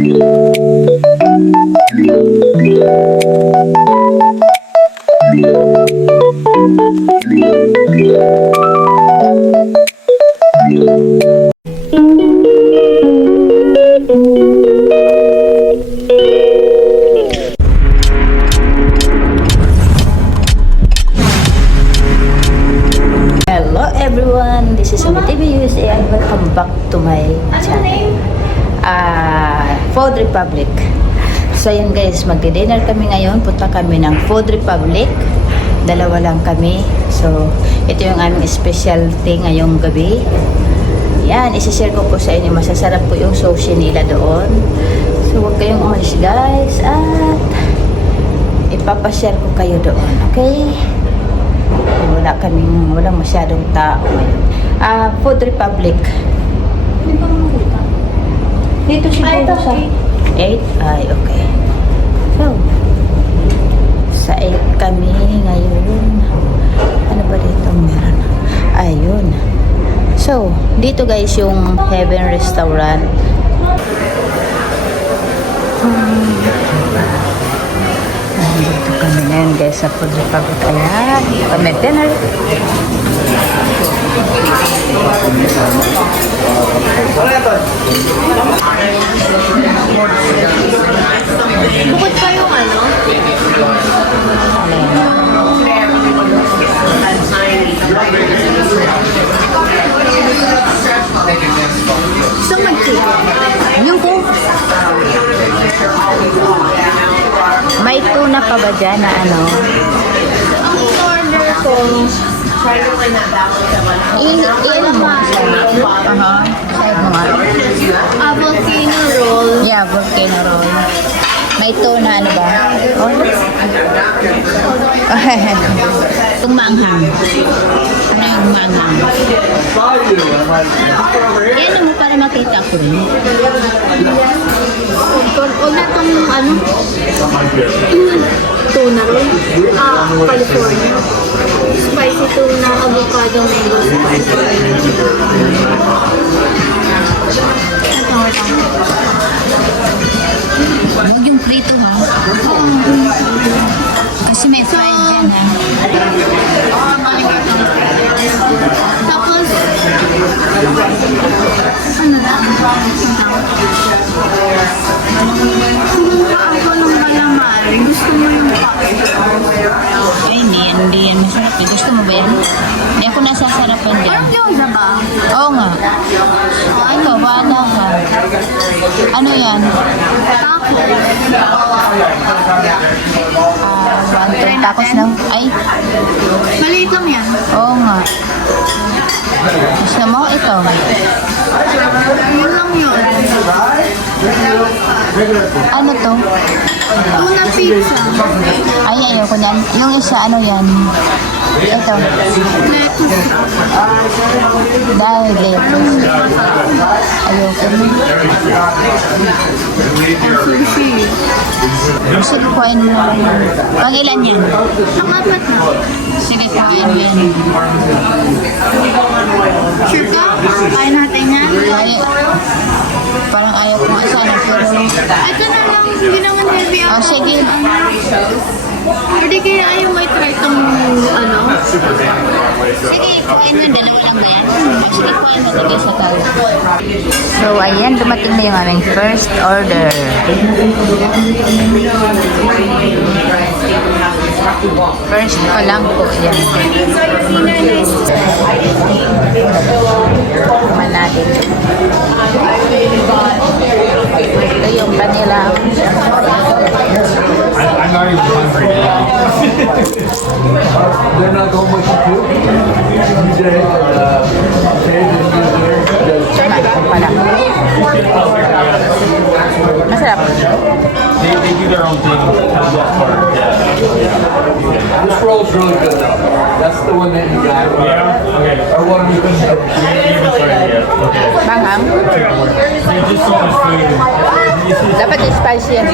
Everyone, this is Umi TV USA and welcome back to my channel. Food Republic. So yun guys, magdi-dinner kami ngayon. Punta kami ng Food Republic. Dalawa lang kami. So ito yung aming specialty ngayong gabi. Yan, isi-share ko po sa inyo. Masasarap po yung sushi nila doon. So huwag kayong umalis guys. At ipapashare ko kayo doon. Okay? Walang masyadong tao ngayon. Food Republic. Dito siguro sa 8? Ay, okay. So, sa 8 kami ngayon. Ano ba dito meron? Ayun. So, dito guys yung Heaven Restaurant. Dito kami ngayon guys sa Food Republic. Kaya, kami dinner. Bukod pa yung ano? Gusto mag-chicken? Yung po. May tuna pa ba dyan na ano? Ang order ko, Ilan mo? Side mo nga. volcano roll. Yeah, volcano roll. May tuna, ano ba? Oh. Itong manghang. Ano yung manghang? Yan mo para makita ko rin. Huwag na itong ano? Tuna roll. California. Spicy tuna, avocado, mango. Huwag yung prito ha. Kasi may fried dyan ha. Tapos, ano na? Kumuha ako ng calamari. Gusto mo yung Ay, hindi yan masarap eh. Gusto mo ba yan? Hindi ako nasasarapan dyan. parang gyoza ba? Oo nga. Ikaw, baga ka. Ano yan? Bantong tacos ng... Ay, Maliit lang yan. oo nga. Gusto mo? Ito. Yun lang yun. Ano to? Tuna pizza. Ay, ayoko yan. Yung isa, ano yan? Ito. Lettuce. Dahil lettuce. Ayoko. Sushi. Gusto ko kuhain mo naman yan. Pag ilan yan? Pangapat na. Sige, kuhain mo yan. Sure ka? Kain natin yan? Ay, parang ayaw ko nga sana, pero... Ito na lang. Hindi naman heavy ako. Oh, sige. Hindi kaya ayaw may try itong ano? Sige, kuhain mo. Dalawa lang ba yan? Sige, kuhain mo. Sige, sa tao. So, ayan. Dumating na yung aming first order. First pa lang po yan. Kuman natin. Ito yung kanila. I'm not even hungry now. They're not going with you too? You did, Masarap pala. Masarap. they do their own thing. This roll's really good though. That's the one that you got. Yeah? Okay. Or what are you going to do? We haven't tried it yet. Okay. Manghang. There's just so much food. Dapat spicy yan.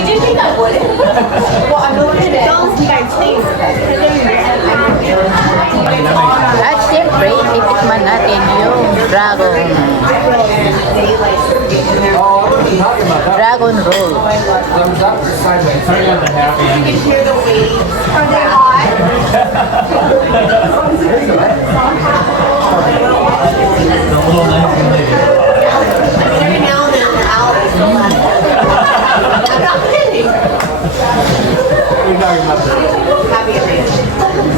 At siyempre, titikman natin yung dragon dragon roll. Thumbs up or sideways? Turning out the happy ending. The little nice lady. We're talking about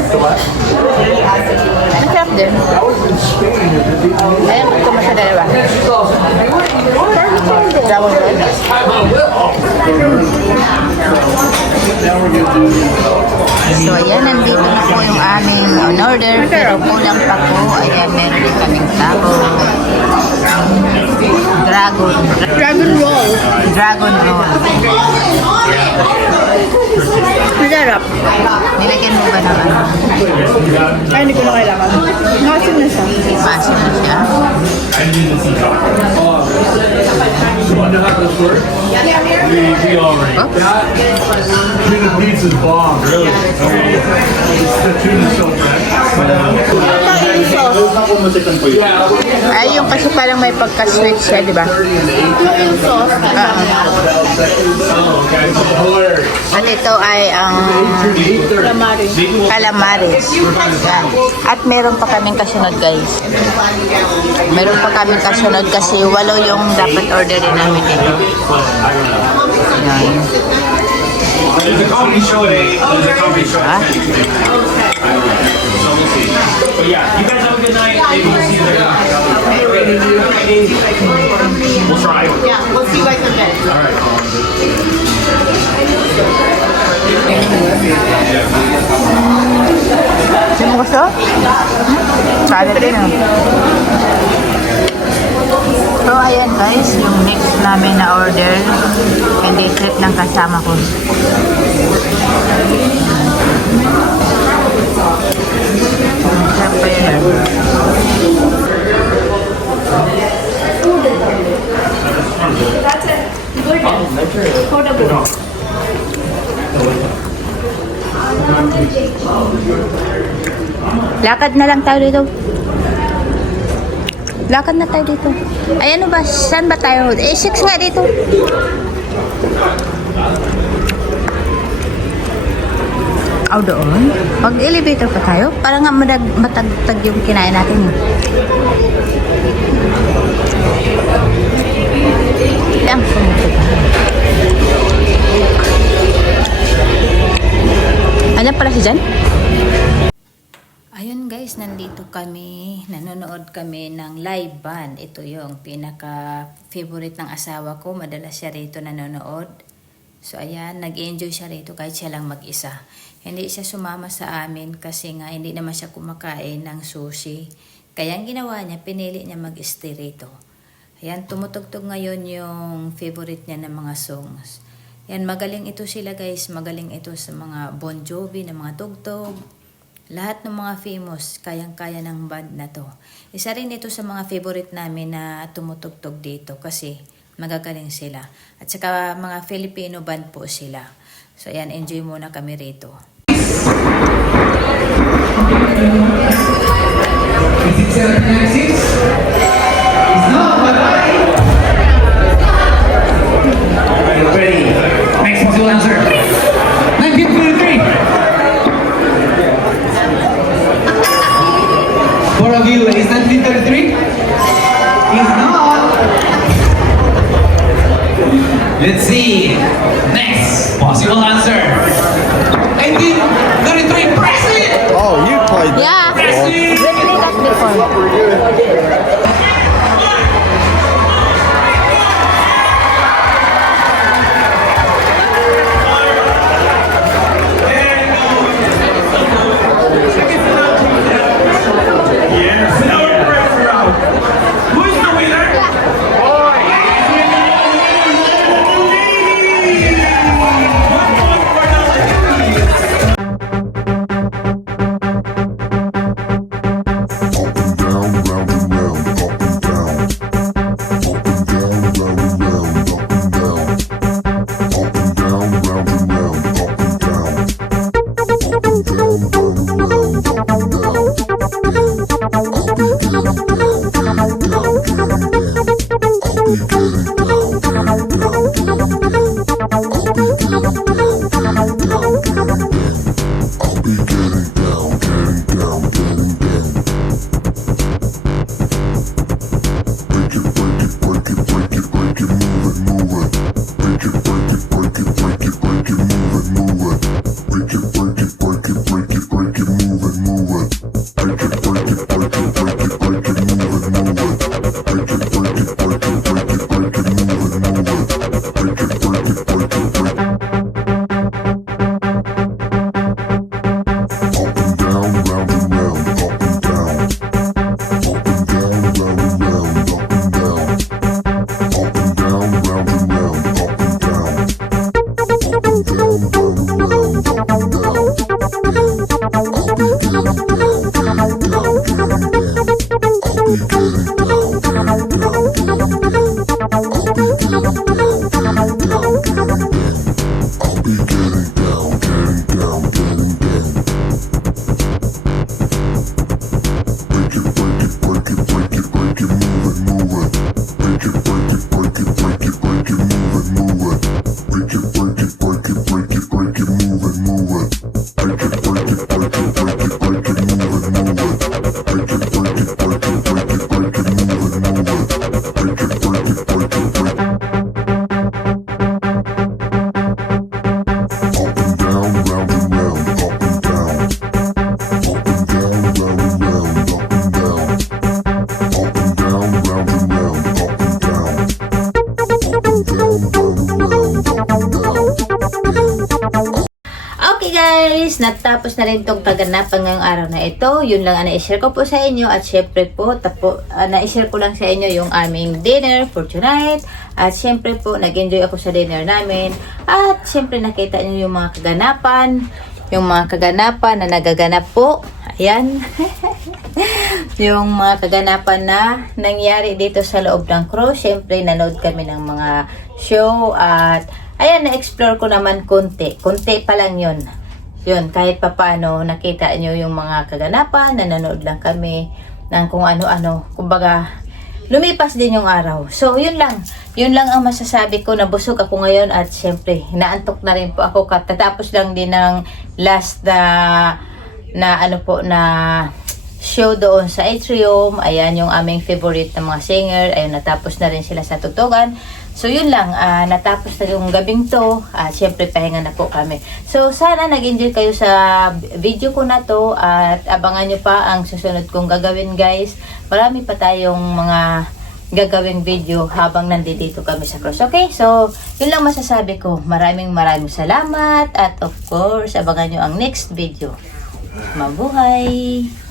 the what? Masarap din. I was in Spain at the beginning. Ayan, ito mo sa dalawa. Dragon roll. Now we're gonna do So, ayan, nandito na po yung aming on order. Pero kulang pa po. Ayan, meron din kaming taco. Dragon roll. Dragon roll. Masarap. Nilagyan mo ba ng ano? Ay, hindi ko na kailangan. Masin na siya. Masin na siya. You know how this works? We already. Tuna pizza's bomb, really. The tuna's so fresh. Yeah, Ay, yung kasi parang may pagka-sweet siya, di ba? Yung sauce. hilarious. At ito ay ang calamares. Yan. At meron pa kaming kasunod, guys. Meron pa kaming kasunod kasi 8 yung dapat orderin namin dito. Yan. There's a coffee show today. There's a coffee show. Ah. So we'll see. But yeah, you guys have a good night. Maybe we'll see you later. We'll try. Yeah, we'll see you guys in bed. All right. Sino gusto? Kala din ah. So, ayan guys, yung next namin na order. Hindi trip ng kasama ko. Siyempre yun. Lakad na lang tayo dito. Lakad na tayo dito. Ay, ano ba? Saan ba tayo? 6 nga dito. Aw, doon? Mag-elevator pa tayo? Para nga matagtag yung kinain natin. Yan, sumuto pa. Ano pala si Jan? Ayun guys, nandito kami, nanonood kami ng live band. Ito yung pinaka-favorite ng asawa ko. Madalas siya rito nanonood. So ayan, nag-enjoy siya rito kahit siya lang mag-isa. Hindi siya sumama sa amin kasi nga hindi naman siya kumakain ng sushi. Kaya ang ginawa niya, pinili niya mag-stay rito. Ayan, tumutugtog ngayon yung favorite niya ng mga songs. Ayan, magaling ito sila guys. Magaling ito sa mga Bon Jovi, ng mga tugtog. Lahat ng mga famous, kayang-kaya ng band na to. Isa rin ito sa mga favorite namin na tumutugtog dito kasi magagaling sila. At saka mga Filipino band po sila. So ayan, enjoy muna kami rito. Ready. Next possible answer. 1923. Four of you, is 1933? Is not. Let's see. Next possible answer. 1933. Press it. Oh, you played Yeah, Press it. we played that before. Who's the winner? Up and down, round and round. Okay guys, natapos na rin itong kaganapan ngayong araw na ito. Yun lang ang na-share ko po sa inyo. At syempre po, na-share ko lang sa inyo yung aming dinner for tonight. At syempre po, nag-enjoy ako sa dinner namin. At syempre nakita nyo yung mga kaganapan. Yung mga kaganapan na nagaganap po. Ayan. Yung mga kaganapan na nangyari dito sa loob ng cruise. Syempre, nanood kami ng mga show. At ayan, na-explore ko naman konti. Konti pa lang yun. Yun, kahit papano, nakita nyo yung mga kaganapan, nanonood lang kami ng kung ano-ano. Kumbaga, lumipas din yung araw. So, yun lang. Yun lang ang masasabi ko. Nabusog ako ngayon at syempre, naantok na rin po ako. Katatapos lang din ng last na show doon sa atrium. Ayan, yung aming favorite na mga singer. Ayun, natapos na rin sila sa tutugan. So, yun lang. Natapos na yung gabing to. Siyempre, pahinga na po kami. So, sana nag-enjoy kayo sa video ko na to. At abangan nyo pa ang susunod kong gagawin, guys. Marami pa tayong mga gagawin video habang nandito kami sa cruise. Okay? So, yun lang masasabi ko. Maraming salamat. At of course, abangan nyo ang next video. Mabuhay!